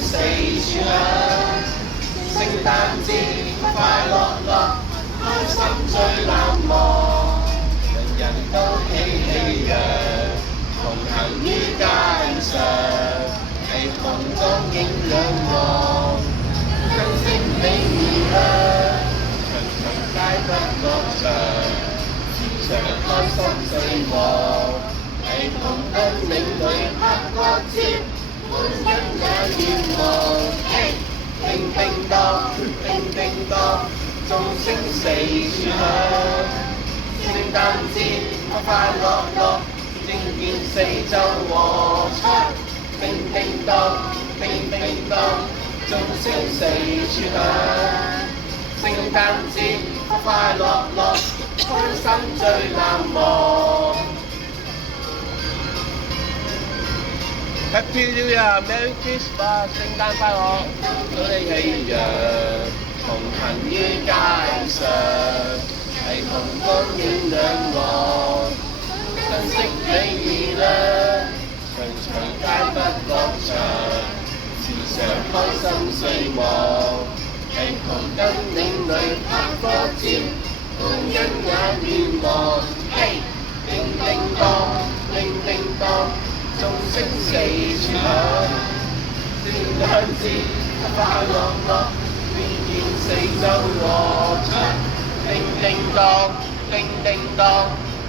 四處響。聖誕節快快樂樂，開心最難忘，人人都喜氣洋，同行於街上，喺空中影兩望，更星美而亮，場場皆不覺長，時常開心四望，喺空中領隊拍個接，歡欣也願望。叮叮當，叮叮當，鐘聲四處響。聖誕節快快樂樂，聽見四周和唱。叮叮當，叮叮當，鐘聲四處響。聖誕節快快樂樂，開心最難忘。Happy New Year, Merry Christmas，聖誕快樂，祝你喜洋，同行於街上，喺空中影兩望，更色美而亮，場場皆不覺長，時常開心四望，喺同跟領隊拍個接，歡欣也願望。嘿，叮叮當，叮叮當。鐘聲四處響，聖誕節快快樂樂，聽見四周和唱。叮叮當，叮叮當，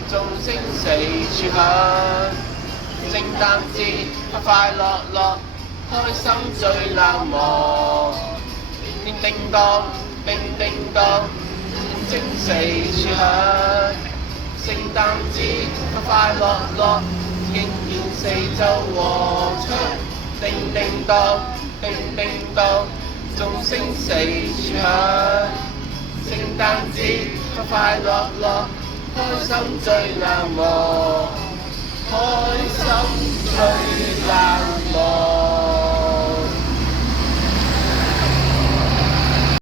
鐘聲四處響。聖誕節快快樂樂，開心最難忘。叮叮當，叮叮當，鐘聲四處響。聖誕節快快樂樂，聽見四周和唱，叮叮當，叮叮當，鐘聲四處響。聖誕節快快樂樂，開心最難忘，開心最